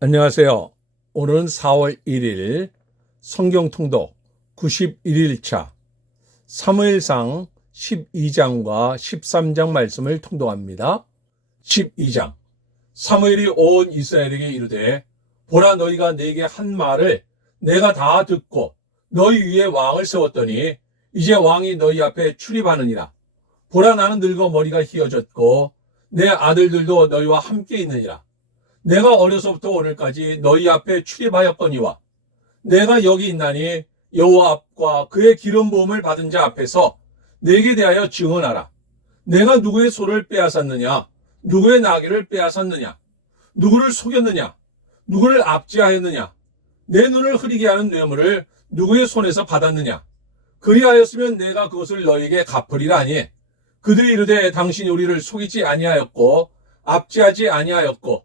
안녕하세요. 오늘은 4월 1일 성경 통독 91일차 사무엘상 12장과 13장 말씀을 통독합니다. 12장 사무엘이 온 이스라엘에게 이르되 보라 너희가 내게 한 말을 내가 다 듣고 너희 위에 왕을 세웠더니 이제 왕이 너희 앞에 출입하느니라. 보라 나는 늙어 머리가 휘어졌고 내 아들들도 너희와 함께 있느니라. 내가 어려서부터 오늘까지 너희 앞에 출입하였거니와 내가 여기 있나니 여호와 앞과 그의 기름 부음을 받은 자 앞에서 내게 대하여 증언하라. 내가 누구의 소를 빼앗았느냐? 누구의 나귀를 빼앗았느냐? 누구를 속였느냐? 누구를 압제하였느냐? 내 눈을 흐리게 하는 뇌물을 누구의 손에서 받았느냐? 그리하였으면 내가 그것을 너에게 갚으리라 하니 그들이 이르되 당신이 우리를 속이지 아니하였고 압제하지 아니하였고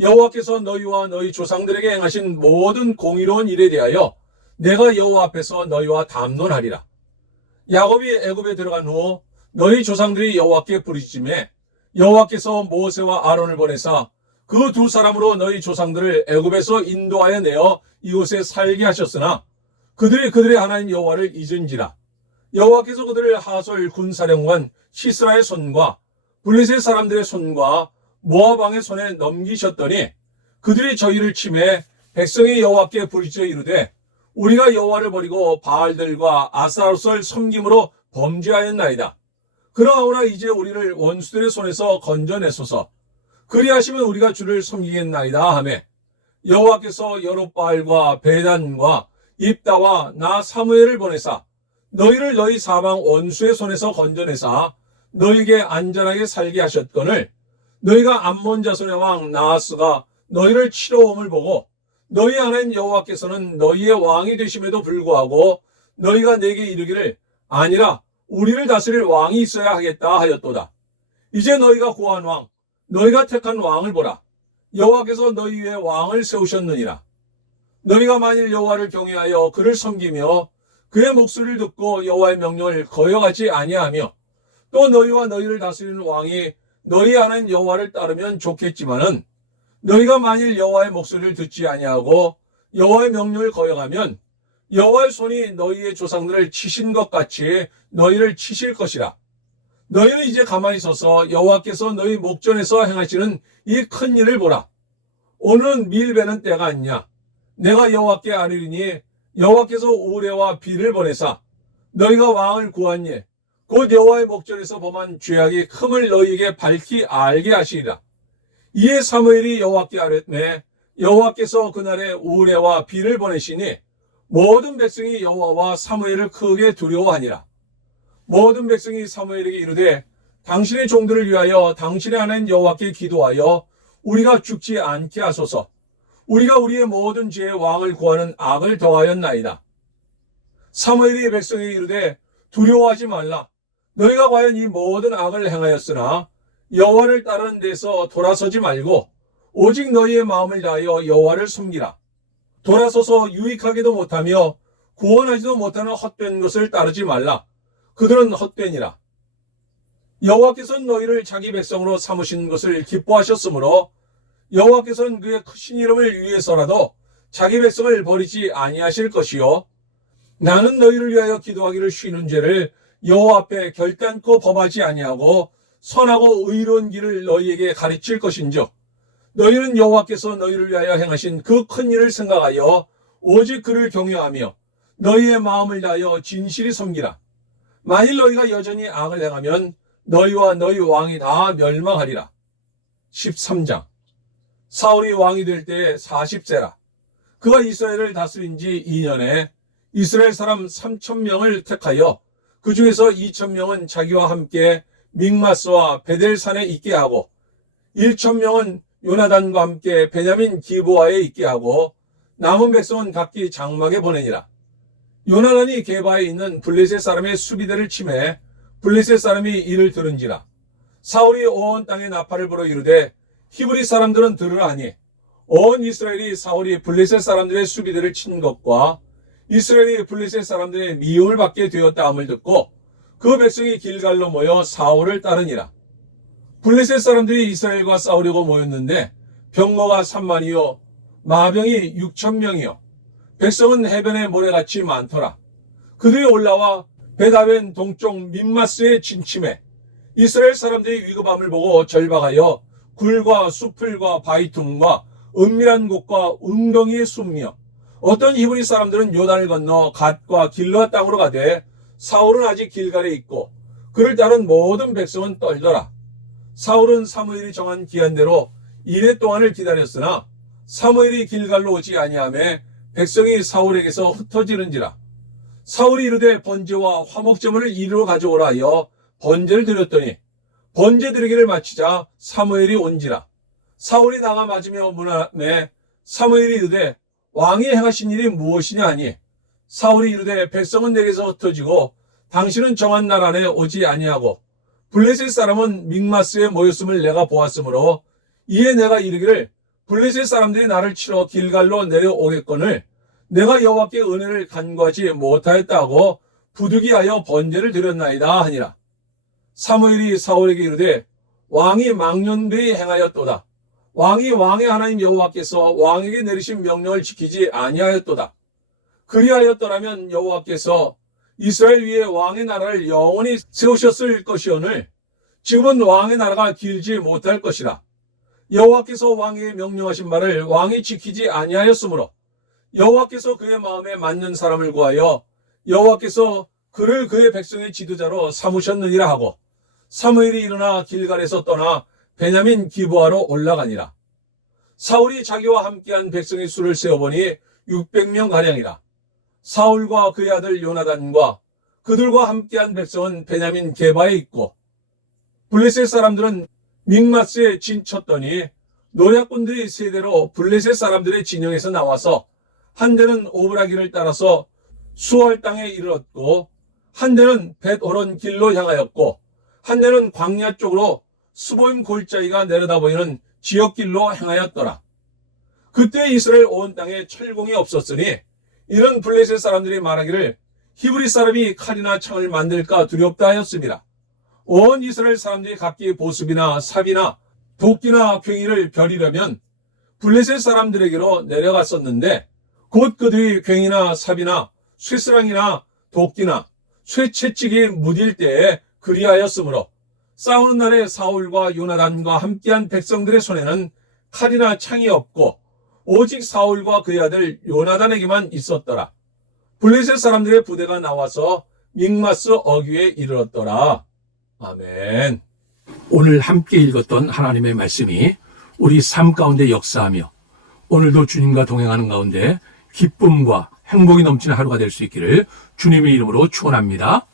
여호와께서 너희와 너희 조상들에게 행하신 모든 공의로운 일에 대하여 내가 여호와 앞에서 너희와 담론하리라. 야곱이 애굽에 들어간 후 너희 조상들이 여호와께 부르짖음에 여호와께서 모세와 아론을 보내사 그 두 사람으로 너희 조상들을 애굽에서 인도하여 내어 이곳에 살게 하셨으나 그들이 그들의 하나님 여호와를 잊은지라 여호와께서 그들을 하솔 군사령관 시스라의 손과 블레셋 사람들의 손과 모압 왕의 손에 넘기셨더니 그들이 저희를 침해 백성이 여호와께 부르짖어 이르되 우리가 여호와를 버리고 바알들과 아사로스를 섬김으로 범죄하였나이다. 그러하오나 이제 우리를 원수들의 손에서 건져내소서. 그리하시면 우리가 주를 섬기겠나이다 하매 여호와께서 여롯바알과 베단과 입다와 나 사무엘을 보내사 너희를 너희 사방 원수의 손에서 건져내사 너희에게 안전하게 살게 하셨거늘 너희가 암몬 자손의 왕 나하스가 너희를 치러 옴을 보고 너희 하나님 여호와께서는 너희의 왕이 되심에도 불구하고 너희가 내게 이르기를 아니라 우리를 다스릴 왕이 있어야 하겠다 하였도다. 이제 너희가 구한 왕, 너희가 택한 왕을 보라. 여호와께서 너희 위에 왕을 세우셨느니라. 너희가 만일 여호와를 경외하여 그를 섬기며 그의 목소리를 듣고 여호와의 명령을 거역하지 아니하며 또 너희와 너희를 다스리는 왕이 너희 하나님 여호와를 따르면 좋겠지만은 너희가 만일 여호와의 목소리를 듣지 아니하고 여호와의 명령을 거역하면 여호와의 손이 너희의 조상들을 치신 것 같이 너희를 치실 것이라. 너희는 이제 가만히 서서 여호와께서 너희 목전에서 행하시는 이 큰 일을 보라. 오늘은 밀베는 때가 아니냐. 내가 여호와께 아뢰리니 여호와께서 우레와 비를 보내사 너희가 왕을 구하니 곧 여호와의 목전에서 범한 죄악이 큼을 너희에게 밝히 알게 하시리라. 이에 사무엘이 여호와께 아뢰매 여호와께서 그날에 우레와 비를 보내시니 모든 백성이 여호와와 사무엘을 크게 두려워하니라. 모든 백성이 사무엘에게 이르되 당신의 종들을 위하여 당신의 하나님 여호와께 기도하여 우리가 죽지 않게 하소서. 우리가 우리의 모든 죄의 왕을 구하는 악을 더하였나이다. 사무엘이 백성에게 이르되 두려워하지 말라. 너희가 과연 이 모든 악을 행하였으나 여호와를 따르는 데서 돌아서지 말고 오직 너희의 마음을 다하여 여호와를 숨기라. 돌아서서 유익하기도 못하며 구원하지도 못하는 헛된 것을 따르지 말라. 그들은 헛되니라. 여호와께서는 너희를 자기 백성으로 삼으신 것을 기뻐하셨으므로 여호와께서는 그의 크신 이름을 위해서라도 자기 백성을 버리지 아니하실 것이요 나는 너희를 위하여 기도하기를 쉬는 죄를 여호와 앞에 결단코 범하지 아니하고 선하고 의로운 길을 너희에게 가르칠 것인즉 너희는 여호와께서 너희를 위하여 행하신 그 큰 일을 생각하여 오직 그를 경외하며 너희의 마음을 다하여 진실이 섬기라. 만일 너희가 여전히 악을 행하면 너희와 너희 왕이 다 멸망하리라. 13장. 사울이 왕이 될 때 40세라. 그가 이스라엘을 다스린 지 2년에 이스라엘 사람 3천 명을 택하여 그 중에서 2천 명은 자기와 함께 믹마스와 베델산에 있게 하고 1천 명은 요나단과 함께 베냐민 기보아에 있게 하고 남은 백성은 각기 장막에 보내니라. 요나단이 게바에 있는 블레셋 사람의 수비대를 침해 블레셋 사람이 이를 들은지라. 사울이 온 땅에 나팔을 불어 이르되 히브리 사람들은 들으라니 온 이스라엘이 사울이 블레셋 사람들의 수비대를 친 것과 이스라엘이 블레셋 사람들의 미움을 받게 되었다 함을 듣고 그 백성이 길갈로 모여 사울을 따르니라. 블레셋 사람들이 이스라엘과 싸우려고 모였는데 병거가 3만이요 마병이 6천 명이요 백성은 해변의 모래같이 많더라. 그들이 올라와 베다벤 동쪽 민마스에 진침해 이스라엘 사람들이 위급함을 보고 절박하여 굴과 수풀과 바위틈과 은밀한 곳과 웅덩이에 숨며 어떤 히브리 사람들은 요단을 건너 갓과 길러 땅으로 가되 사울은 아직 길갈에 있고 그를 따른 모든 백성은 떨더라. 사울은 사무엘이 정한 기한대로 이래 동안을 기다렸으나 사무엘이 길갈로 오지 아니하매 백성이 사울에게서 흩어지는지라. 사울이 이르되 번제와 화목제물을 이리로 가져오라 하여 번제를 드렸더니 번제 드리기를 마치자 사무엘이 온지라. 사울이 나가 맞으며 문함에 사무엘이 이르되 왕이 행하신 일이 무엇이냐 하니 사울이 이르되 백성은 내게서 흩어지고 당신은 정한 날 안에 오지 아니하고 블레셋 사람은 믹마스에 모였음을 내가 보았으므로 이에 내가 이르기를 블레셋 사람들이 나를 치러 길갈로 내려오겠거늘 내가 여호와께 은혜를 간구하지 못하였다고 부득이하여 번제를 드렸나이다 하니라. 사무엘이 사울에게 이르되 왕이 망년되이 행하였도다. 왕이 왕의 하나님 여호와께서 왕에게 내리신 명령을 지키지 아니하였도다. 그리하였더라면 여호와께서 이스라엘 위에 왕의 나라를 영원히 세우셨을 것이오늘 지금은 왕의 나라가 길지 못할 것이라. 여호와께서 왕에게 명령하신 말을 왕이 지키지 아니하였으므로 여호와께서 그의 마음에 맞는 사람을 구하여 여호와께서 그를 그의 백성의 지도자로 삼으셨느니라 하고 사무엘이 일어나 길갈에서 떠나 베냐민 기부하러 올라가니라. 사울이 자기와 함께한 백성의 수를 세어보니 600명 가량이라. 사울과 그의 아들 요나단과 그들과 함께한 백성은 베냐민 게바에 있고 블레셋 사람들은 믹마스에 진쳤더니 노략군들이 세대로 블레셋 사람들의 진영에서 나와서 한 대는 오브라기를 따라서 수월 땅에 이르렀고 한 대는 벳오론 길로 향하였고 한 대는 광야 쪽으로 스보임 골짜기가 내려다 보이는 지역길로 향하였더라. 그때 이스라엘 온 땅에 철공이 없었으니 이런 블레셋 사람들이 말하기를 히브리 사람이 칼이나 창을 만들까 두렵다 하였습니다. 온 이스라엘 사람들이 각기 보습이나 삽이나 도끼나 괭이를 벼리려면 블레셋 사람들에게로 내려갔었는데 곧 그들이 괭이나 삽이나 쇠스랑이나 도끼나 쇠채찍이 무딜 때에 그리하였으므로 싸우는 날에 사울과 요나단과 함께한 백성들의 손에는 칼이나 창이 없고 오직 사울과 그의 아들 요나단에게만 있었더라. 블레셋 사람들의 부대가 나와서 믹마스 어귀에 이르렀더라. 아멘. 오늘 함께 읽었던 하나님의 말씀이 우리 삶 가운데 역사하며 오늘도 주님과 동행하는 가운데 기쁨과 행복이 넘치는 하루가 될 수 있기를 주님의 이름으로 축원합니다.